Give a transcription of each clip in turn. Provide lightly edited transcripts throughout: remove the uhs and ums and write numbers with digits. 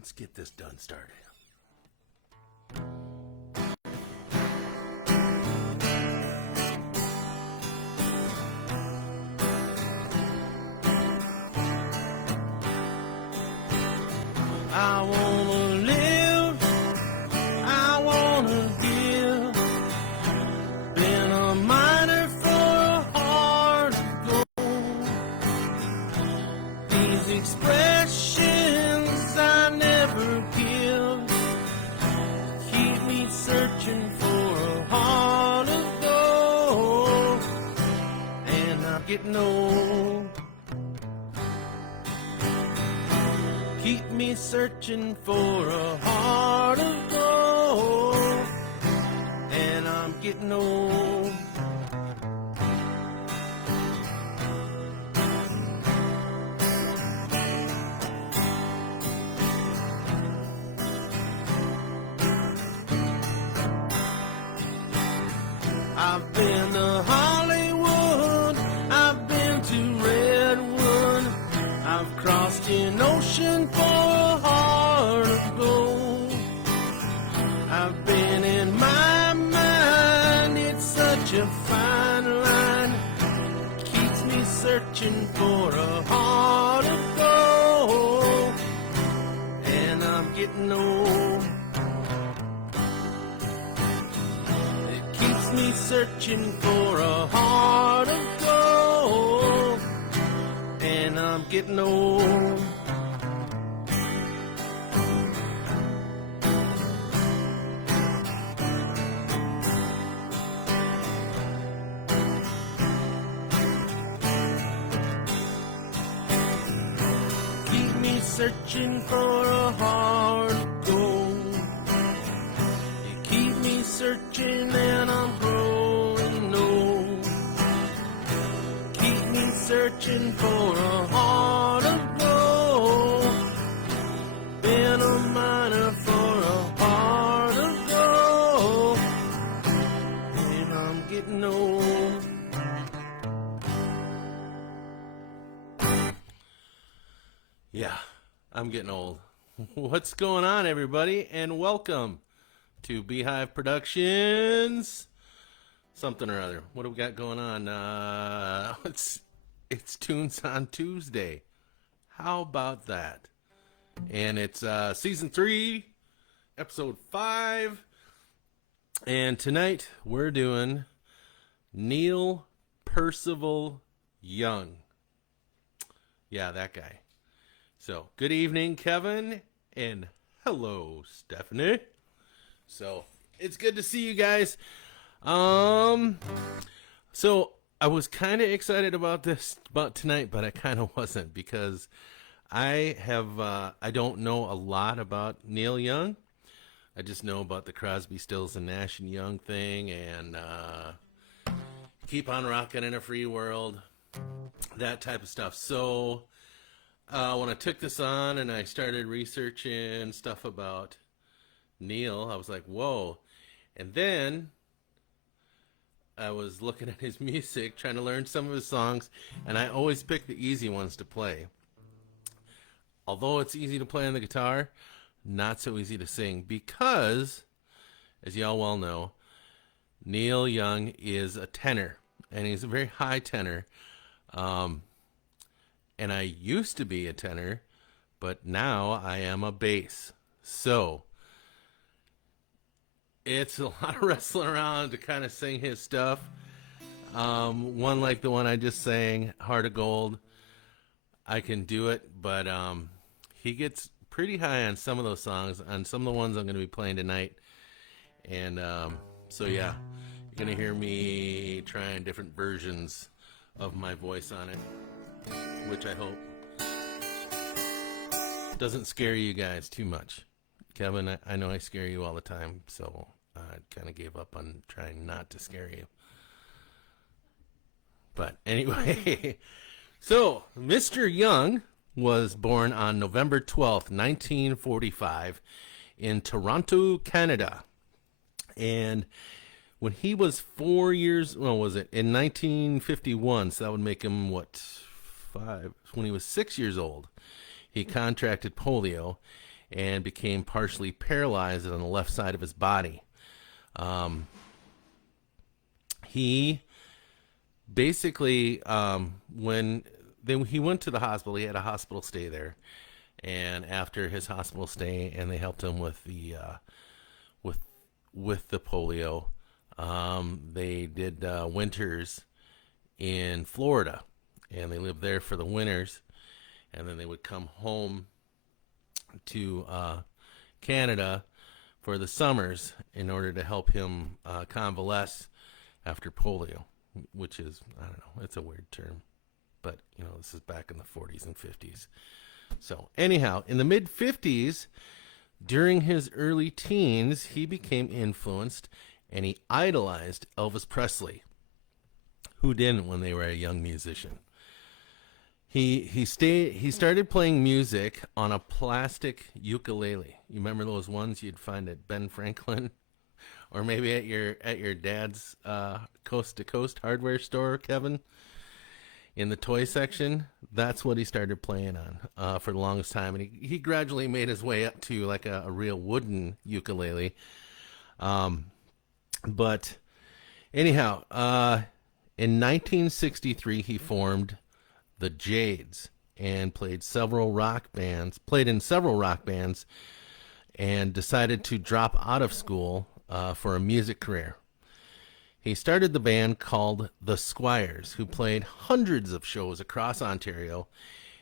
Let's get this done started. I wanna live, I wanna give. Been a miner for a heart of gold. These expressions I never give keep me searching for a heart of gold. And I'm getting old. Keep me searching for a heart of gold, and I'm getting old. I've been to Hollywood, I've been to Redwood, I've crossed an ocean for a heart of gold. I've been in my mind, it's such a fine line, keeps me searching for a heart of gold, and I'm getting old. It keeps me searching for a heart of gold, and I'm getting old. Keep me searching for a heart of gold. You keep me searching and I'm growing old. Keep me searching for a heart of gold. Been a miner for a heart of gold, and I'm getting old. Yeah, I'm getting old. What's going on, everybody, and welcome to b.hive Productions. Something or other. What do we got going on? It's Tunes on Tuesday. How about that? And it's season 3, episode 5. And tonight we're doing Neil Percival Young. Yeah, that guy. So, good evening, Kevin, and hello, Stephanie. So, it's good to see you guys. So I was kind of excited about tonight, but I kind of wasn't, because I don't know a lot about Neil Young. I just know about the Crosby, Stills, and Nash and Young thing, and Keep on Rockin' in a Free World, that type of stuff. So when I took this on and I started researching stuff about Neil, I was like, whoa. And then I was looking at his music, trying to learn some of his songs, and I always pick the easy ones to play. Although it's easy to play on the guitar, not so easy to sing, because, as y'all well know, Neil Young is a tenor, and he's a very high tenor. And I used to be a tenor, but now I am a bass. So it's a lot of wrestling around to kind of sing his stuff. One like the one I just sang, Heart of Gold, I can do it, but he gets pretty high on some of those songs, on some of the ones I'm going to be playing tonight. And so yeah, you're going to hear me trying different versions of my voice on it, which I hope doesn't scare you guys too much. Kevin, I know I scare you all the time, so I kind of gave up on trying not to scare you. But anyway, so Mr. Young was born on November 12th, 1945 in Toronto, Canada. And when he was 4 years, well, was it in 1951? So that would make him, what, 5? When he was 6 years old, he contracted polio, and became partially paralyzed on the left side of his body. He basically, when he went to the hospital, he had a hospital stay there, and after his hospital stay, and they helped him with the with the polio. They did winters in Florida, and they lived there for the winters, and then they would come home to Canada for the summers in order to help him convalesce after polio, which is, I don't know, it's a weird term, but you know, this is back in the 40s and 50s. So anyhow, in the mid 50s, during his early teens, he became influenced and he idolized Elvis Presley. Who didn't when they were a young musician? He started playing music on a plastic ukulele. You remember those ones you'd find at Ben Franklin, or maybe at your dad's coast to coast hardware store, Kevin, in the toy section. That's what he started playing on for the longest time, and he gradually made his way up to like a real wooden ukulele. But anyhow, in 1963 he formed the Jades and played in several rock bands, and decided to drop out of school for a music career. He started the band called the Squires, who played hundreds of shows across Ontario,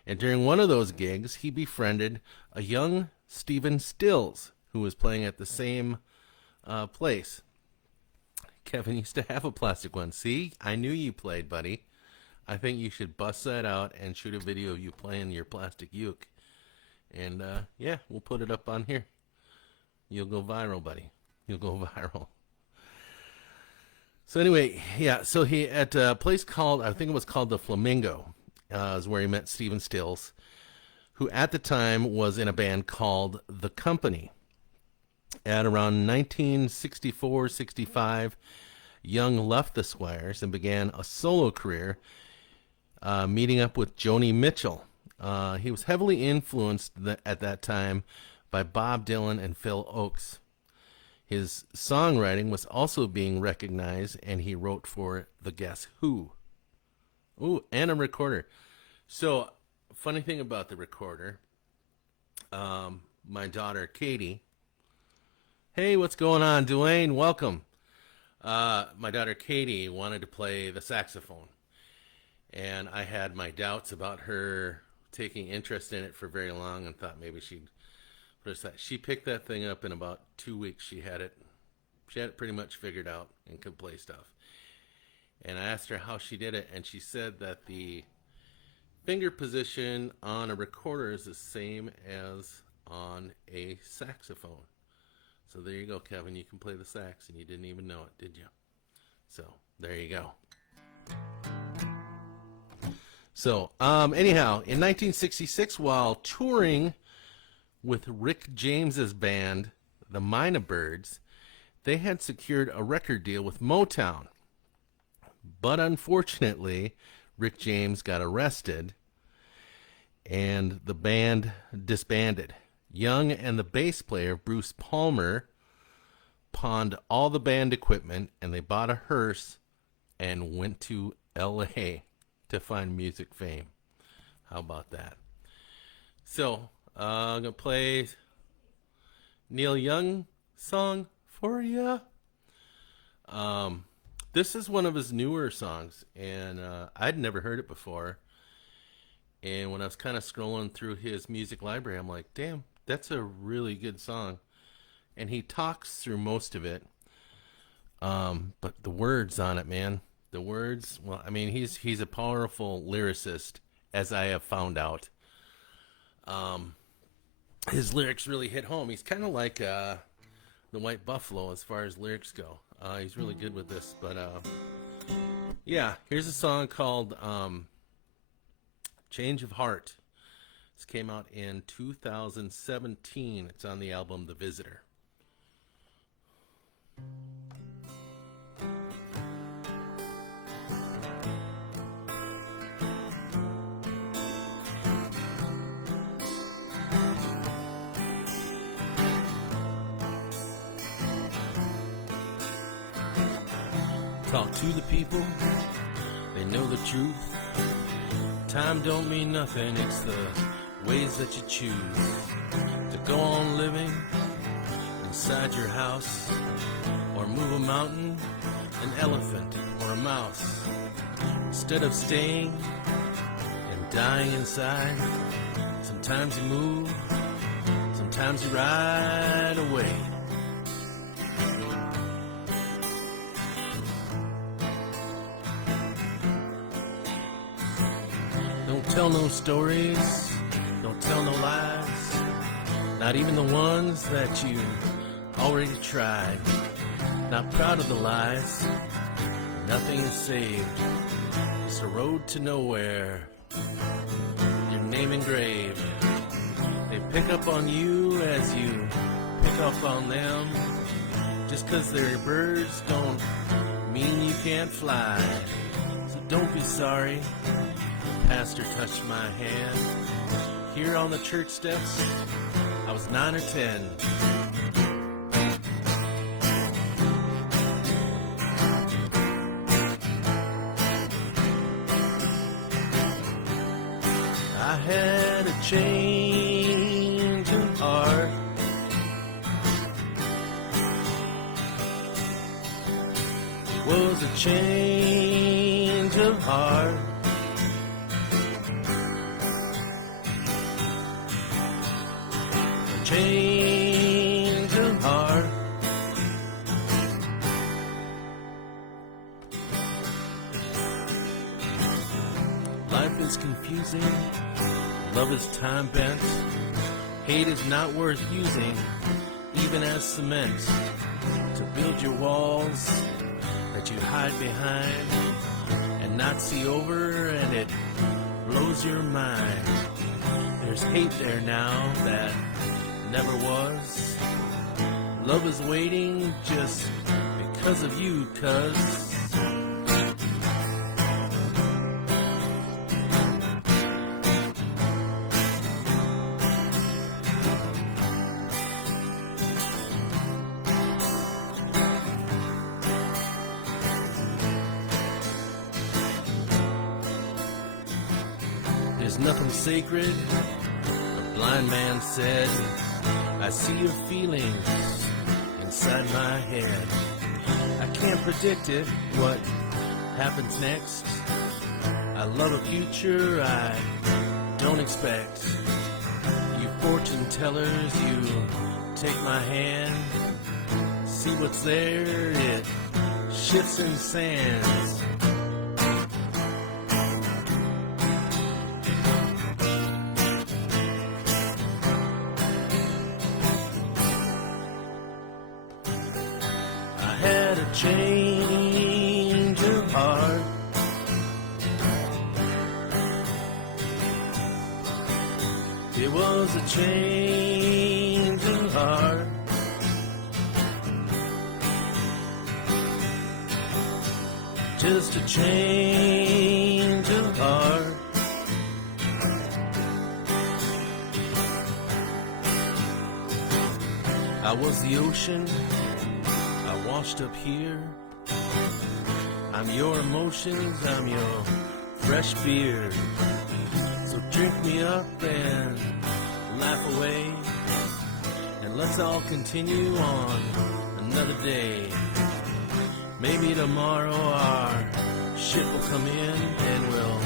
and during one of those gigs he befriended a young Stephen Stills, who was playing at the same place. Kevin used to have a plastic one. See, I knew you played, buddy. I think you should bust that out and shoot a video of you playing your plastic uke. And, yeah, we'll put it up on here. You'll go viral, buddy. You'll go viral. So anyway, yeah, so he, at a place called, I think it was called the Flamingo, is where he met Stephen Stills, who at the time was in a band called The Company. At around 1964-65, Young left the Squires and began a solo career, meeting up with Joni Mitchell. He was heavily influenced at that time by Bob Dylan and Phil Oakes. His songwriting was also being recognized, and he wrote for the Guess Who. Ooh, and a recorder. So, funny thing about the recorder, my daughter Katie. Hey, what's going on, Dwayne? Welcome. My daughter Katie wanted to play the saxophone, and I had my doubts about her taking interest in it for very long, and thought maybe she'd put aside. She picked that thing up in about 2 weeks. She had it pretty much figured out and could play stuff. And I asked her how she did it, and she said that the finger position on a recorder is the same as on a saxophone. So there you go, Kevin. You can play the sax, and you didn't even know it, did you? So there you go. So anyhow, in 1966, while touring with Rick James's band, the Mina Birds, they had secured a record deal with Motown. But unfortunately, Rick James got arrested, and the band disbanded. Young and the bass player, Bruce Palmer, pawned all the band equipment, and they bought a hearse and went to L.A. to find music fame. How about that? So, I'm going to play Neil Young song for you. This is one of his newer songs, and I'd never heard it before. And when I was kind of scrolling through his music library, I'm like, damn, that's a really good song. And he talks through most of it. But the words on it, man. The words, well, I mean, he's a powerful lyricist, as I have found out. His lyrics really hit home. He's kind of like the White Buffalo as far as lyrics go. He's really good with this. But, yeah, here's a song called Change of Heart. This came out in 2017. It's on the album The Visitor. Talk to the people, they know the truth. Time don't mean nothing, it's the ways that you choose to go on living inside your house, or move a mountain, an elephant, or a mouse. Instead of staying and dying inside, sometimes you move, sometimes you ride away. Don't tell no stories, don't tell no lies, not even the ones that you already tried. Not proud of the lies, nothing is saved. It's a road to nowhere, your name engraved. They pick up on you as you pick up on them. Just 'cause they're birds don't mean you can't fly. So don't be sorry the pastor touched my hand. Here on the church steps, I was 9 or 10. I had a change of heart. It was a change of heart. A change of heart. Life is confusing. Love is time bent. Hate is not worth using, even as cement, to build your walls that you hide behind and not see over, and it blows your mind. There's hate there now that never was. Love is waiting just because of you, 'cause there's nothing sacred, a blind man said. I see your feelings inside my head. I can't predict it, what happens next. I love a future I don't expect. You fortune tellers, you take my hand. See what's there, it shifts and sands. Had a change of heart. It was a change of heart. Just a change of heart. I was the ocean, washed up here. I'm your emotions, I'm your fresh beer. So drink me up and laugh away, and let's all continue on another day. Maybe tomorrow our ship will come in and we'll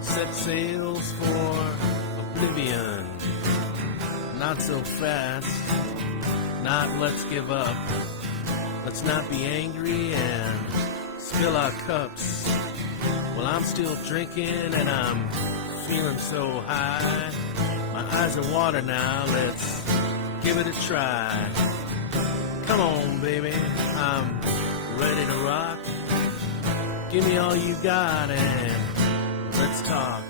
set sails for oblivion. Not so fast, not let's give up. Let's not be angry and spill our cups. Well, I'm still drinking and I'm feeling so high. My eyes are water now, let's give it a try. Come on, baby, I'm ready to rock. Give me all you got and let's talk.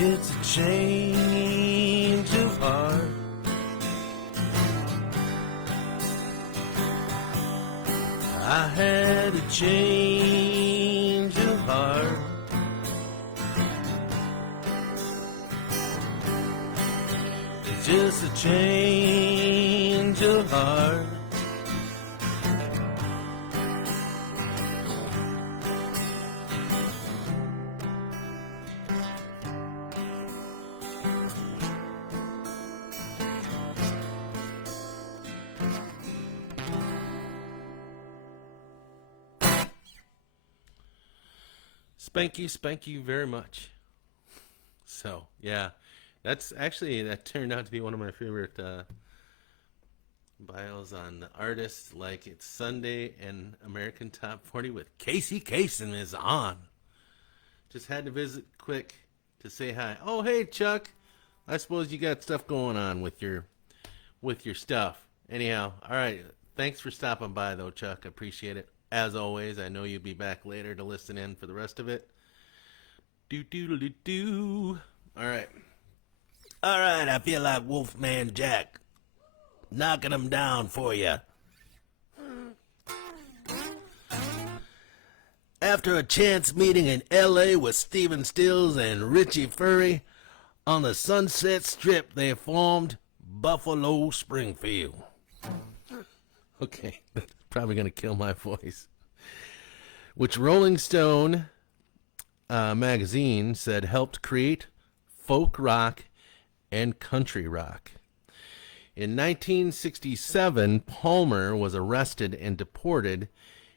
It's a change of heart. I had a change of heart. change of heart. Spank you very much. So, yeah, that turned out to be one of my favorite bios on the artists. Like, it's Sunday and American Top 40 with Casey Kasem is on. Just had to visit quick to say hi. Oh, hey, Chuck. I suppose you got stuff going on with your stuff. Anyhow, all right. Thanks for stopping by, though, Chuck. I appreciate it. As always, I know you'll be back later to listen in for the rest of it. Do. All right, I feel like Wolfman Jack. Knocking them down for you. After a chance meeting in L.A. with Stephen Stills and Richie Furry, on the Sunset Strip, they formed Buffalo Springfield. Okay, that's probably going to kill my voice. Which Rolling Stone magazine said helped create folk rock and country rock. In 1967, Palmer was arrested and deported,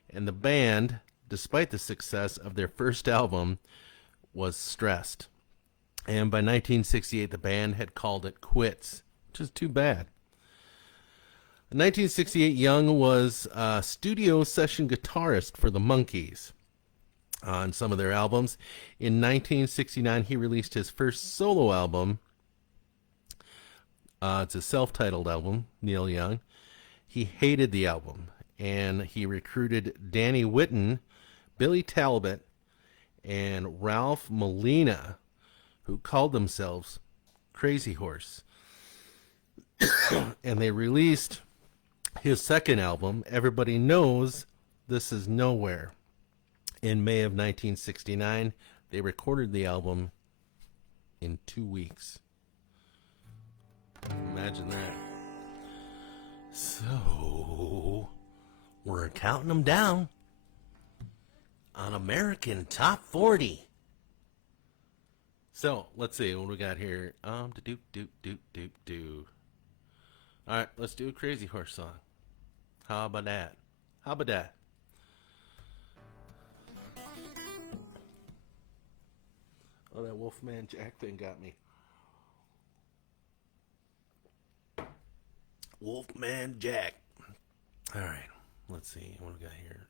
and the band, despite the success of their first album, was stressed. And by 1968, the band had called it quits, which is too bad. In 1968, Young was a studio session guitarist for the Monkees on some of their albums. In 1969, he released his first solo album. It's a self-titled album, Neil Young. He hated the album, and he recruited Danny Whitten, Billy Talbot, and Ralph Molina, who called themselves Crazy Horse. And they released his second album, Everybody Knows This Is Nowhere, in May of 1969. They recorded the album in 2 weeks. Imagine that. So, we're counting them down on American Top 40. So, let's see what we got here. Do. All right, let's do a Crazy Horse song. How about that? Oh, that Wolfman Jack thing got me. Wolfman Jack. All right, let's see what we got here.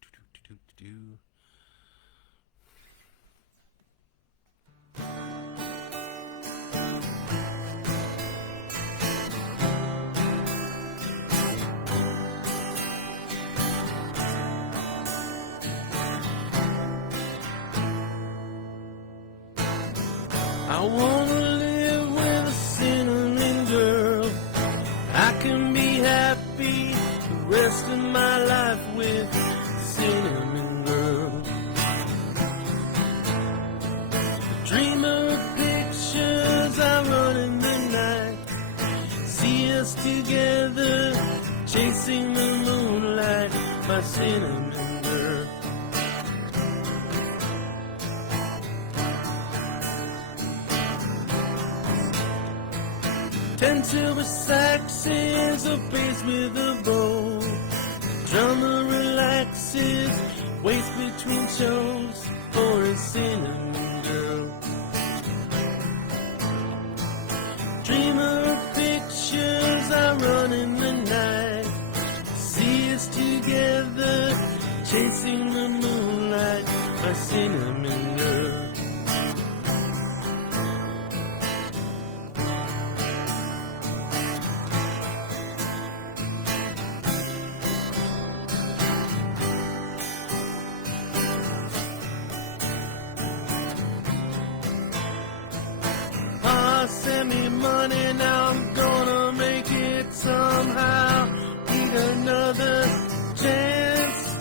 I wanna live with a cinnamon girl. I can be happy the rest of my life with a cinnamon girl. A dreamer of pictures I run in the night. See us together, chasing the moonlight, my cinnamon girl. 10 silver saxes, a bass with a bow. Drummer relaxes, waist between shows for a cinnamon girl. Dreamer of pictures, I run in the night. See us together, chasing the moonlight, my cinnamon girl. Send me money, now I'm gonna make it somehow. Need another chance.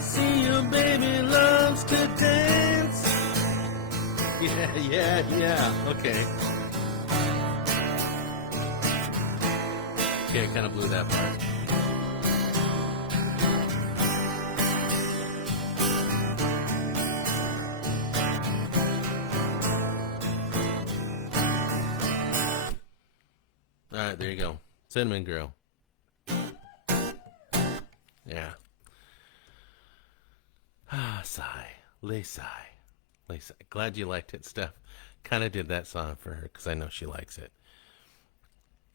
See your baby loves to dance. Yeah, okay. Okay, I kind of blew that part. All right, there you go. Cinnamon Girl. Yeah. Ah, sigh. Lay sigh. Lay sigh. Glad you liked it, Steph. Kind of did that song for her because I know she likes it.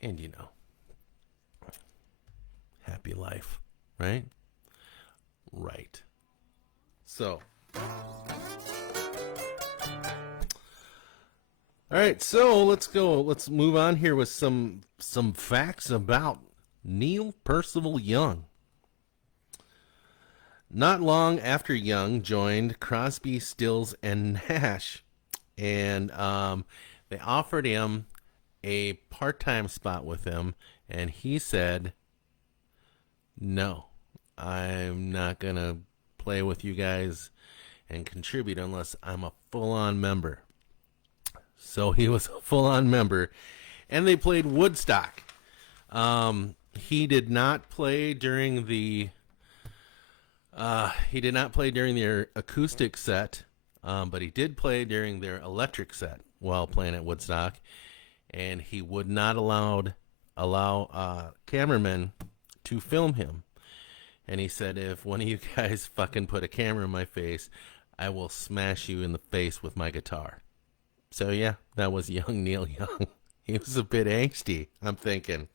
And you know, happy life, right? Right. So. All right, so let's go. Let's move on here with some facts about Neil Percival Young. Not long after Young joined Crosby, Stills, and Nash, and they offered him a part-time spot with them, and he said, "No, I'm not gonna play with you guys and contribute unless I'm a full-on member." So he was a full-on member, and they played Woodstock. He did not play during the their acoustic set, but he did play during their electric set while playing at Woodstock, and he would not allow cameramen to film him. And he said, "If one of you guys fucking put a camera in my face, I will smash you in the face with my guitar." So yeah, that was young Neil Young. He was a bit angsty, I'm thinking.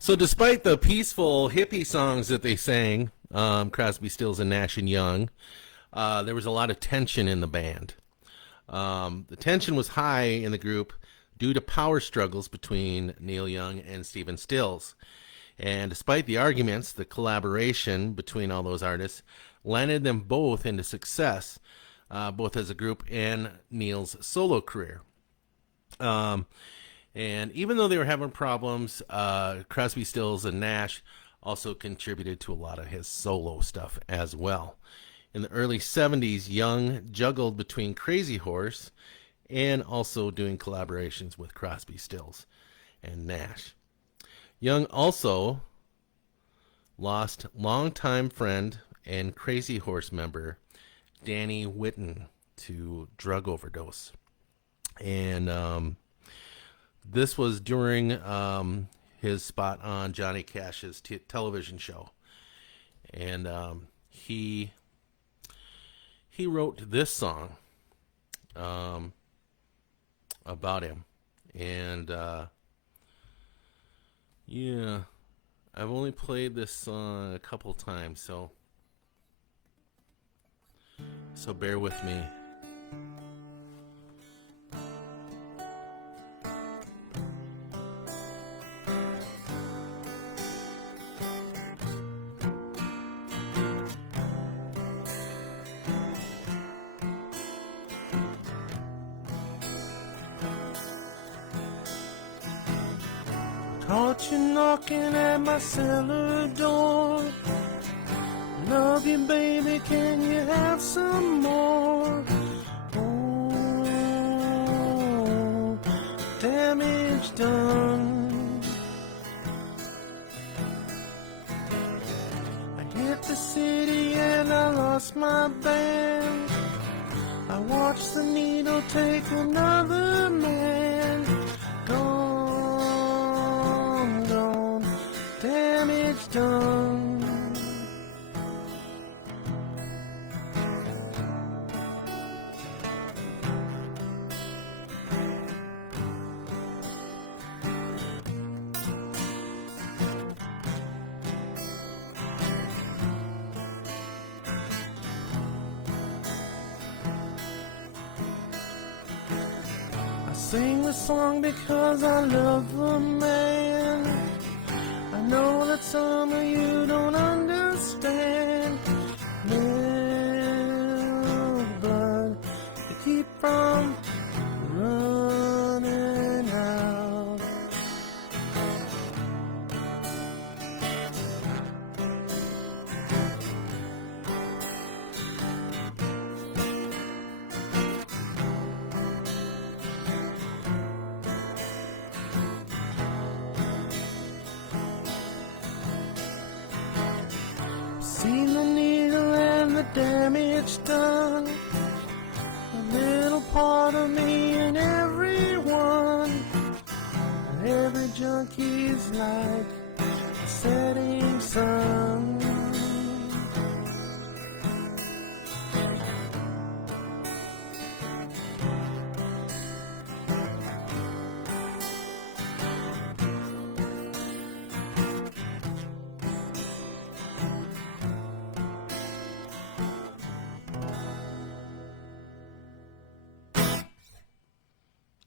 So despite the peaceful hippie songs that they sang, Crosby, Stills, and Nash and Young, there was a lot of tension in the band. The tension was high in the group due to power struggles between Neil Young and Stephen Stills. And despite the arguments, the collaboration between all those artists landed them both into success, both as a group and Neil's solo career. And even though they were having problems, Crosby, Stills, and Nash also contributed to a lot of his solo stuff as well. In the early 70s, Young juggled between Crazy Horse and also doing collaborations with Crosby, Stills, and Nash. Young also lost longtime friend and Crazy Horse member Danny Whitten to drug overdose. And this was during his spot on Johnny Cash's television show. And he wrote this song about him. And yeah, I've only played this song a couple times, so bear with me. Caught you knocking at my cellar door. Love you, baby, can you have some more? Oh, damage done. I hit the city and I lost my band. I watched the needle take another man. Gone, damage done. Sing the song because I love the man. I know that some of you don't understand. Little blood to keep from running out. Seen the needle and the damage done. A little part of me and everyone. Every junkie's like a setting sun.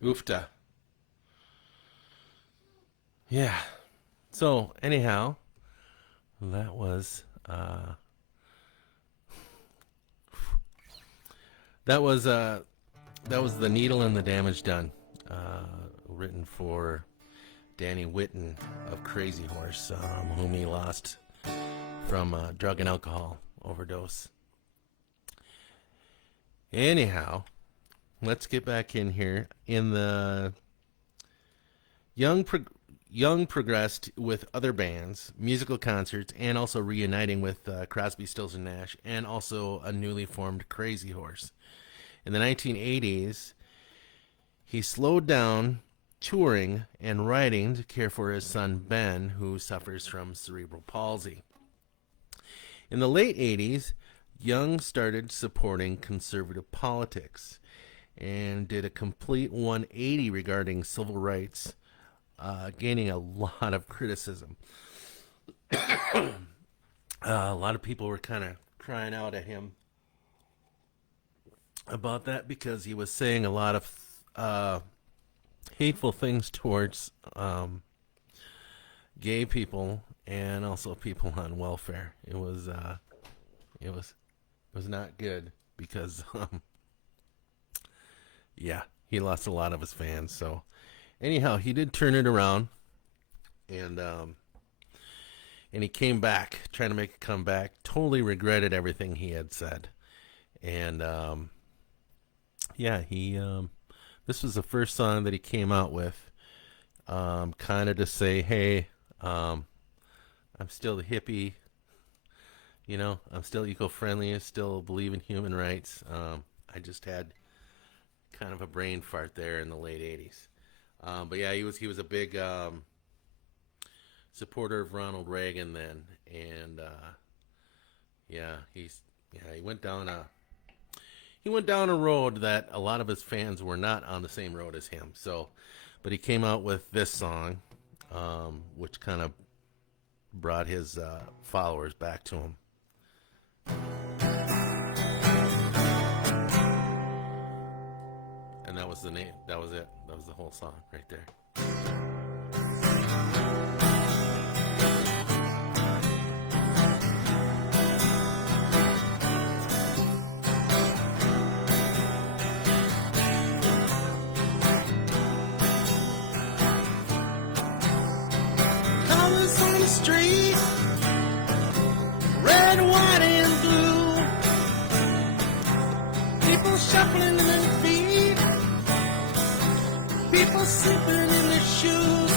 Oofta. Yeah. So anyhow, that was The Needle and the Damage Done, written for Danny Whitten of Crazy Horse, whom he lost from drug and alcohol overdose. Anyhow, let's get back in here. In the Young progressed with other bands, musical concerts, and also reuniting with Crosby, Stills, and Nash, and also a newly formed Crazy Horse. In the 1980s, he slowed down touring and writing to care for his son Ben, who suffers from cerebral palsy. In the late 80s, Young started supporting conservative politics and did a complete 180 regarding civil rights, gaining a lot of criticism. A lot of people were kind of crying out at him about that because he was saying a lot of hateful things towards gay people and also people on welfare. It was not good because yeah, he lost a lot of his fans. So anyhow, he did turn it around, and he came back, trying to make a comeback. Totally regretted everything he had said, and yeah, this was the first song that he came out with, kind of to say, hey, I'm still the hippie, I'm still eco-friendly, I still believe in human rights. I just had kind of a brain fart there in the late 80s. But yeah, he was a big supporter of Ronald Reagan then, and he went down a road that a lot of his fans were not on the same road as him. So, but he came out with this song, which kind of brought his followers back to him. And that was the name. That was it. That was the whole song right there. Colors on the street, red, white, and blue. People shuffling in their feet. People slipping in their shoes,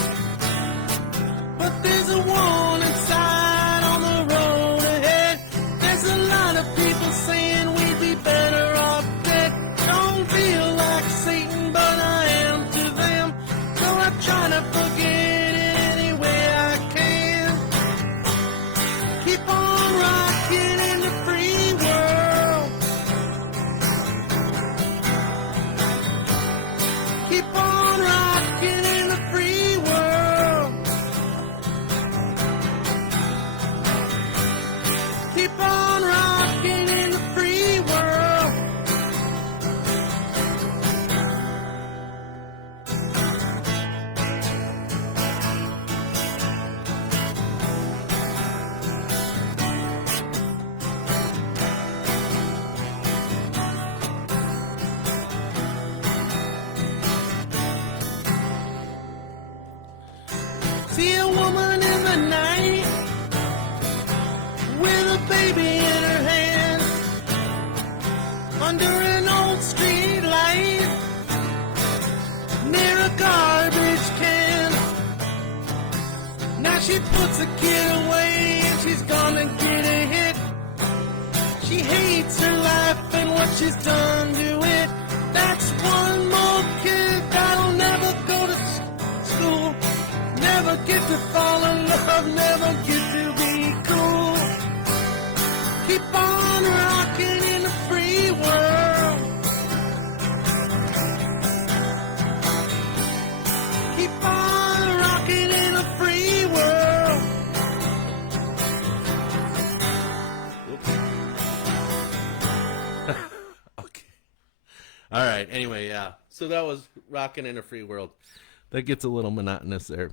but there's a warning sign on the road ahead. There's a lot of people saying we'd be better off dead. Don't feel like Satan, but I am to them, so I try to forget it any way I can. Keep on rocking in the free world. Keep on rocking in the free world. Keep on rocking in the free world. See a woman in the night with a baby in her hand under an old street light near a garbage can. Now she puts a kid away and she's gonna get a hit. she's done to it. That's one more kid that'll never go to school, never get to fall in love, never get to be cool. Keep on rocking in the free world. Keep on rocking in the free world. Okay. All right. Anyway, yeah. So that was rocking in a free world. That gets a little monotonous there.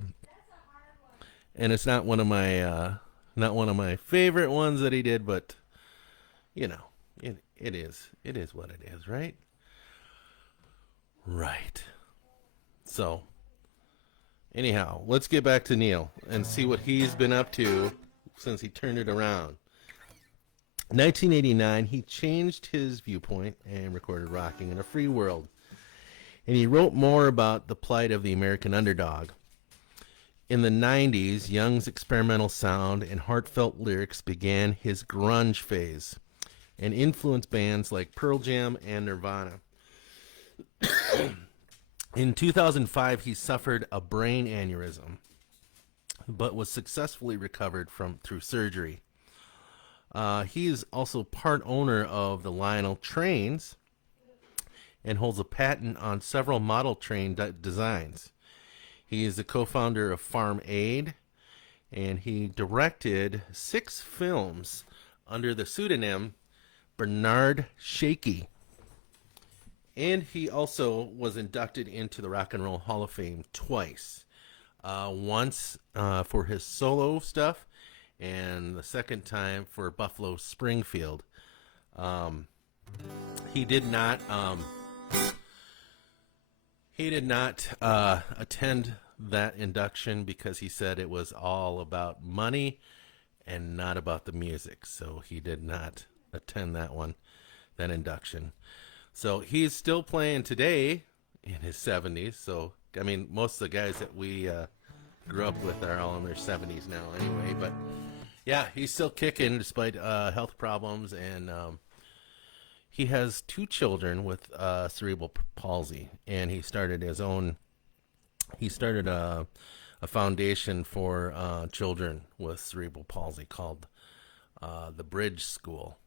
And it's not one of my favorite ones that he did, but you know, it is what it is, right? Right. So, anyhow, let's get back to Neil and see what he's been up to since he turned it around. 1989, he changed his viewpoint and recorded Rocking in a Free World. And he wrote more about the plight of the American underdog. In the 90s, Young's experimental sound and heartfelt lyrics began his grunge phase and influenced bands like Pearl Jam and Nirvana. In 2005, he suffered a brain aneurysm, but was successfully recovered through surgery. He is also part owner of the Lionel trains and holds a patent on several model train designs. He is the co-founder of Farm Aid, and he directed 6 films under the pseudonym Bernard Shaky. And he also was inducted into the Rock and Roll Hall of Fame twice. Once for his solo stuff, and the second time for Buffalo Springfield. He did not attend that induction because he said it was all about money and not about the music. So he did not attend that induction. So he's still playing today in his 70s. So, I mean, most of the guys that we grew up with are all in their 70s now anyway. But, yeah, he's still kicking despite health problems. And he has 2 children with cerebral palsy. And he started his own, a foundation for children with cerebral palsy called the Bridge School.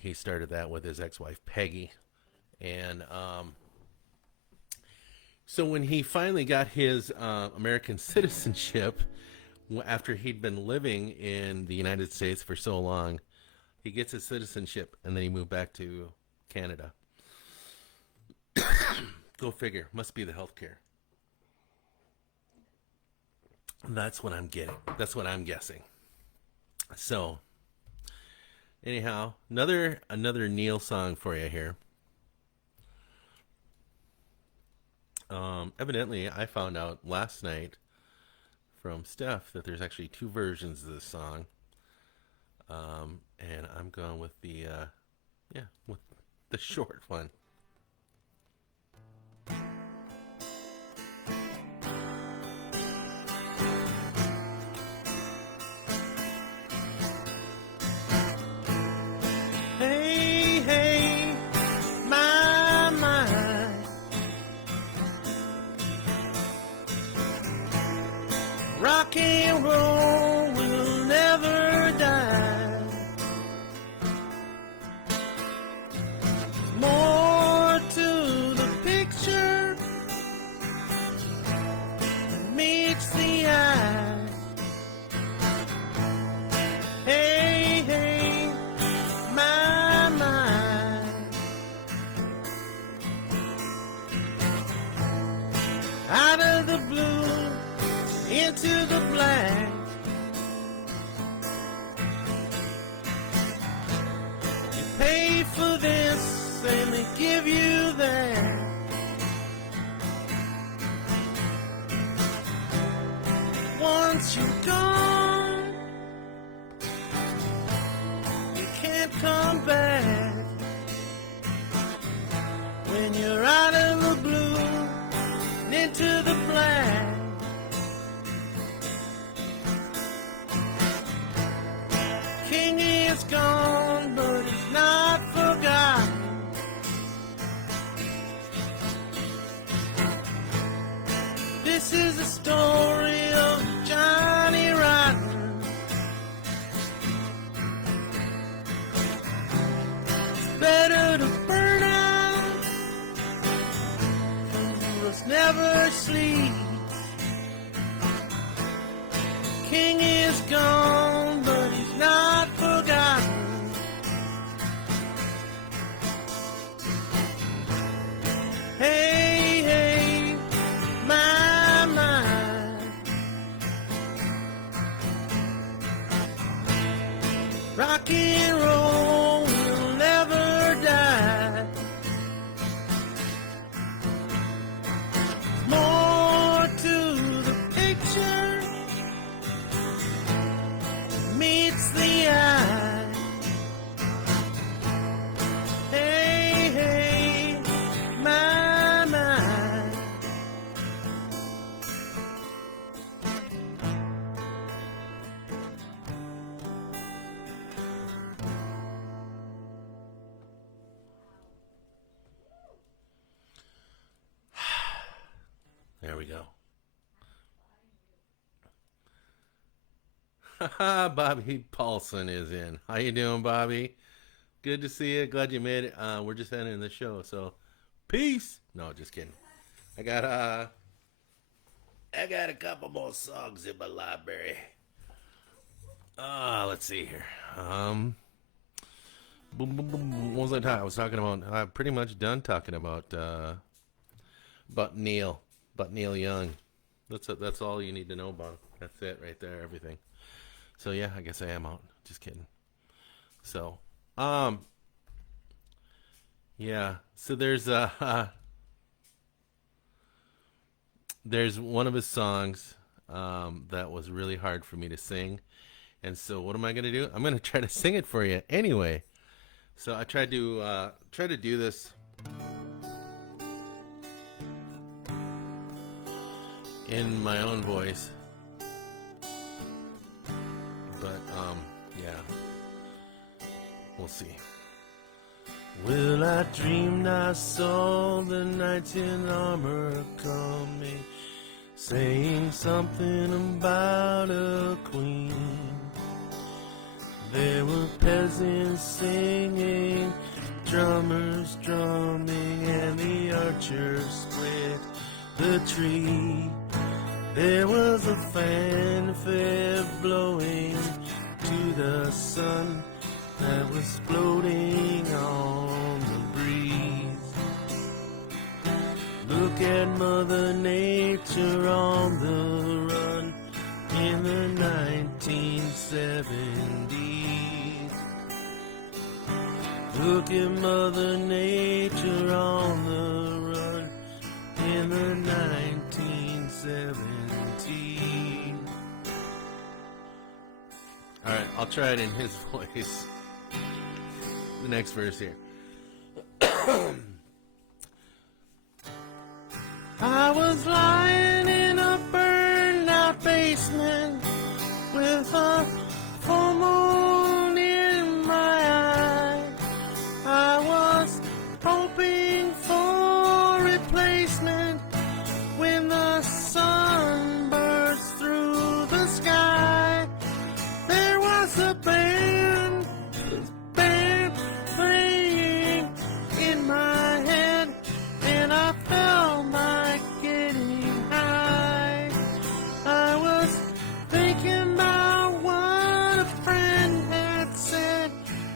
He started that with his ex-wife, Peggy. And so when he finally got his American citizenship, after he'd been living in the United States for so long, he gets his citizenship, and then he moved back to Canada. Go figure. Must be the healthcare. That's what I'm getting. That's what I'm guessing. So, anyhow, another Neil song for you here. Evidently, I found out last night from Steph that there's actually 2 versions of this song. And I'm going with with the short one. Hey, hey, my, my. Rock and roll will never die. More to the picture than meets the eye. Hey, hey, my, my. Out of the blue, into the black. You pay for this and they give you that. Once you're gone, you can't come back. When you're out of the blue and into the black. King is gone, but he's not forgotten. Rock and roll will never die. More to the picture meets the eye. Hey, hey, my, my. There we go. Bobby Paulson is in. How you doing, Bobby? Good to see you. Glad you made it. We're just ending the show, so peace. No, just kidding. I got a couple more songs in my library. Let's see here. Boom, boom, boom. What was I talking? I was talking about. I'm pretty much done talking about Neil Young. That's all you need to know about him. That's it right there. Everything. So yeah, I guess I am out. Just kidding. So, yeah. So there's one of his songs that was really hard for me to sing, and so what am I gonna do? I'm gonna try to sing it for you anyway. So I tried to do this in my own voice, but yeah, we'll see. Well, I dreamed I saw the knights in armor coming, saying something about a queen. There were peasants singing, drummers drumming, and the archers split the tree. There was a fanfare blowing to the sun that was floating on the breeze. Look at Mother Nature on the run in the 1970s. Look at Mother Nature on the run in the 1970s. Alright, I'll try it in his voice. The next verse here. I was lying in a burned out basement with a full moon in my eye. I was hoping for replacement when the sun burst through the sky. There was a band playing in my head, and I felt like getting high. I was thinking about what a friend had said.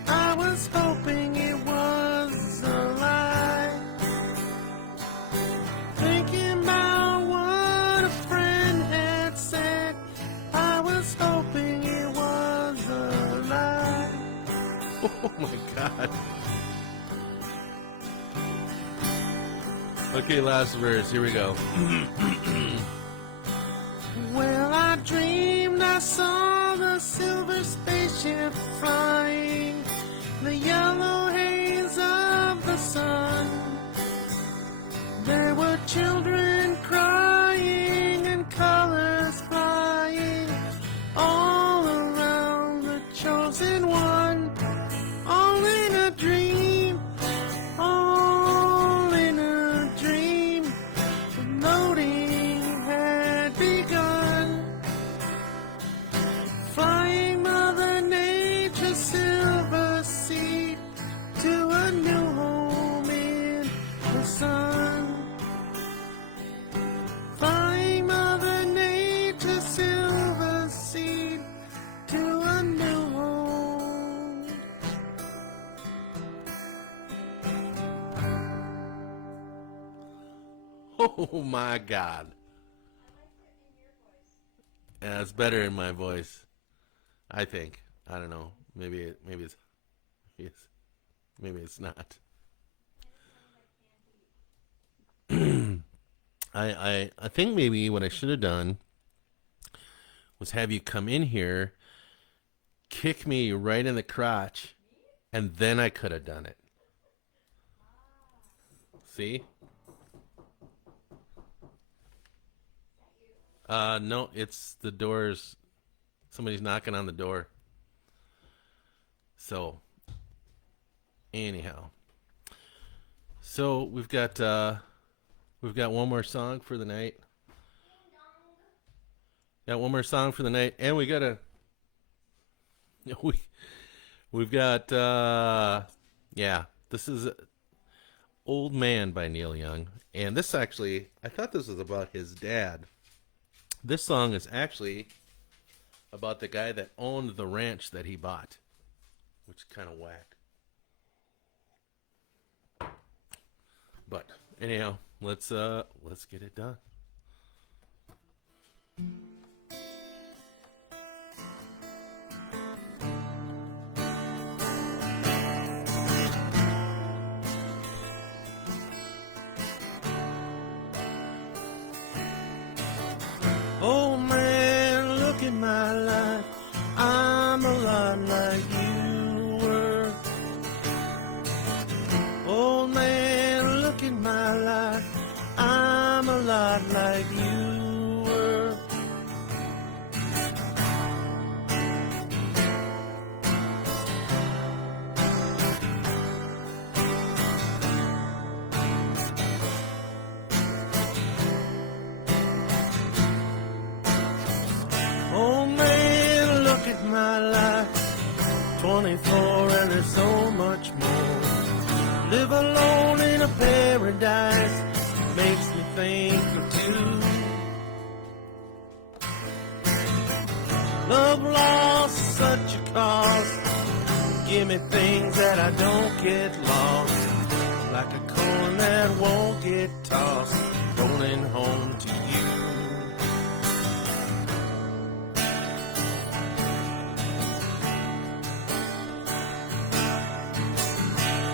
I was hoping it was a lie. Thinking about what a friend had said. I was hoping it was a lie. Oh my God. Okay, last verse. Here we go. Well, I dreamed I saw the silver spaceship flying, the yellow haze of the sun. There were children crying and colors flying all around the chosen one. All in a dream, all in a dream. The loading had begun. Flying Mother Nature's silver seed to a new home in the sun. Flying Mother Nature's silver seed to a new home. Oh my God. Yeah, it's better in my voice, I think. I don't know. Maybe it's maybe it's not. I think maybe what I should have done was have you come in here, kick me right in the crotch, and then I could have done it. See? No, it's the doors. Somebody's knocking on the door. So, anyhow, so we've got one more song for the night. Got one more song for the night, and we got a we we've got yeah. This is Old Man by Neil Young, and this actually I thought this was about his dad. This song is actually about the guy that owned the ranch that he bought, which is kind of whack. But anyhow, let's get it done. Oh man, look at my life. I'm a lot like you were. Oh man, look at my life. I'm a lot like you were. Oh man, look at my life. 24 and there's so much more. Live alone in a paradise. Makes me think for two. Love lost such a cost. Give me things that I don't get lost. Like a coin that won't get tossed. Rolling home to you.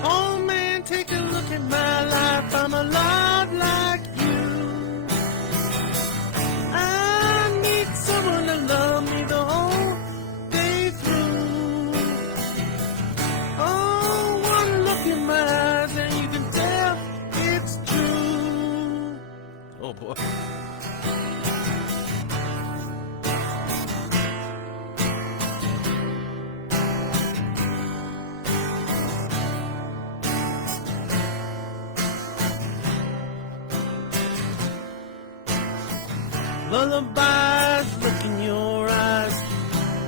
Oh man, take a look at my life. I'm a lot like you. I need someone to love me the whole day through. Oh, one look in my eyes and you can tell it's true. Oh boy. Lullabies, look in your eyes.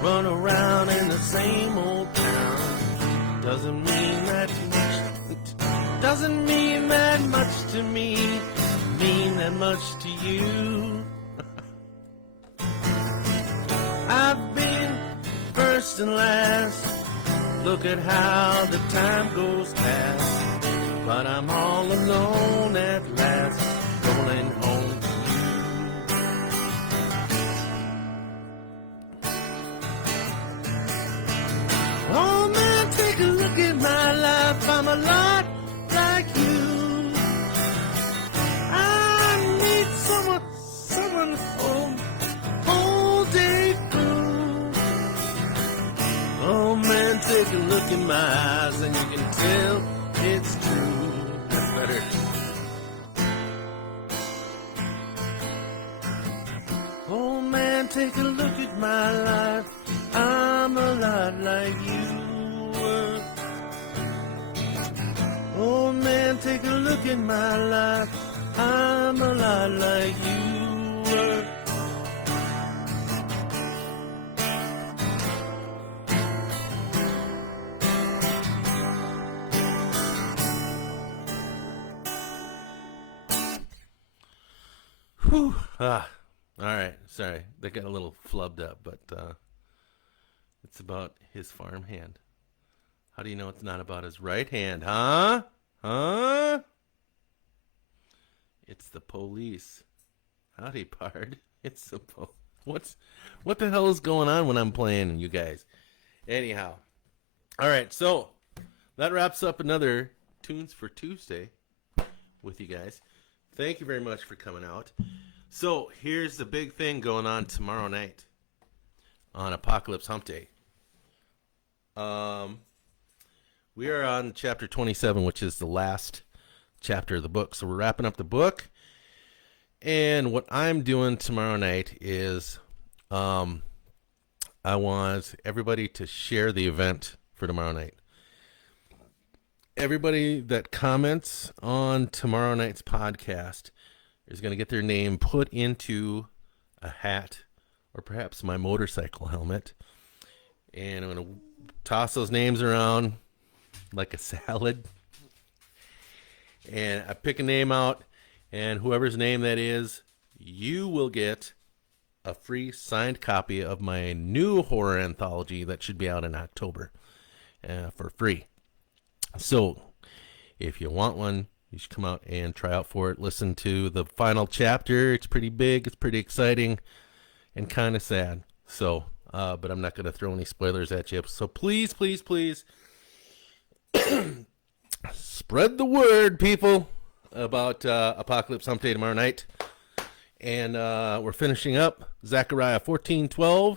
Run around in the same old town. Doesn't mean that much. Doesn't mean that much to me. Mean that much to you. I've been first and last. Look at how the time goes past. But I'm all alone at last. Rolling home. Oh man, take a look at my life. I'm a lot like you. I need someone to hold whole day through. Oh man, take a look in my eyes and you can tell it's true. That's better. Oh man, take a look at my life. I'm a lot like you were. Oh man, take a look at my life. I'm a lot like you were. Whew. All right. Sorry, that got a little flubbed up, but it's about his farm hand. How do you know it's not about his right hand, huh? Huh? It's the police. Howdy, Pard. It's the what the hell is going on when I'm playing, you guys? Anyhow, All right, so that wraps up another Tunes for Tuesday with you guys. Thank you very much for coming out. So here's the big thing going on tomorrow night on Apocalypse Hump Day. We are on chapter 27, which is the last chapter of the book. So we're wrapping up the book. And what I'm doing tomorrow night is I want everybody to share the event for tomorrow night. Everybody that comments on tomorrow night's podcast is going to get their name put into a hat or perhaps my motorcycle helmet. And I'm going to toss those names around like a salad. And I pick a name out, and whoever's name that is, you will get a free signed copy of my new horror anthology that should be out in October for free. So if you want one, you should come out and try out for it. Listen to the final chapter. It's pretty big. It's pretty exciting and kind of sad. So, but I'm not going to throw any spoilers at you. So please, please, please spread the word, people, about Apocalypse Hump Day tomorrow night. And we're finishing up Zechariah 14:12,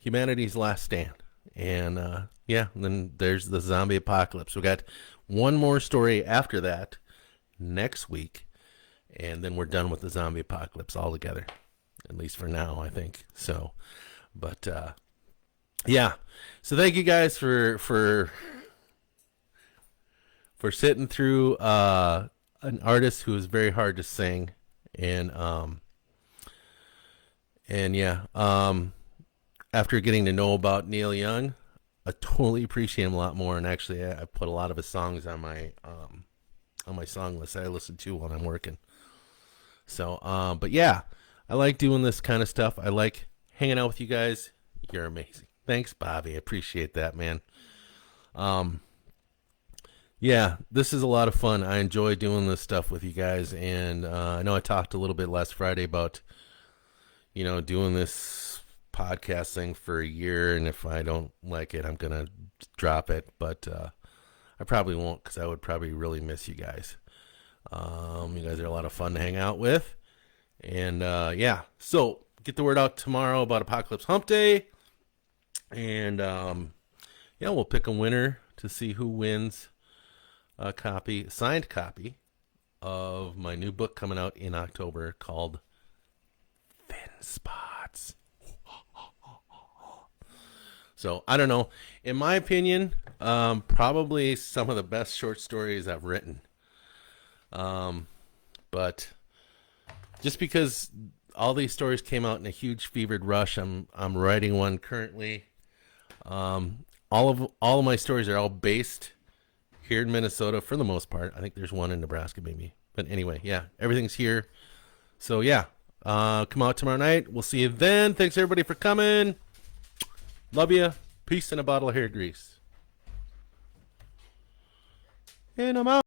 humanity's last stand. And yeah, and then there's the zombie apocalypse. We got one more story after that next week, and then we're done with the zombie apocalypse altogether, at least for now, I think. So, but yeah. So thank you guys for sitting through an artist who is very hard to sing, and yeah, after getting to know about Neil Young, I totally appreciate him a lot more. And actually, I put a lot of his songs on my song list that I listen to while I'm working. So, but yeah, I like doing this kind of stuff. I like hanging out with you guys. You're amazing. Thanks, Bobby. I appreciate that, man. Yeah, this is a lot of fun. I enjoy doing this stuff with you guys. And I know I talked a little bit last Friday about, doing this podcast thing for a year, and if I don't like it, I'm gonna drop it. But I probably won't, because I would probably really miss you guys. You guys are a lot of fun to hang out with, and yeah. So get the word out tomorrow about Apocalypse Hump Day, and yeah, we'll pick a winner to see who wins a signed copy of my new book coming out in October called Thin Spots. So, I don't know. In my opinion, probably some of the best short stories I've written. But just because all these stories came out in a huge fevered rush, I'm writing one currently. All of my stories are all based here in Minnesota for the most part. I think there's one in Nebraska maybe. But anyway, yeah, everything's here. So, yeah, come out tomorrow night. We'll see you then. Thanks, everybody, for coming. Love you. Peace and a bottle of hair grease. And I'm out.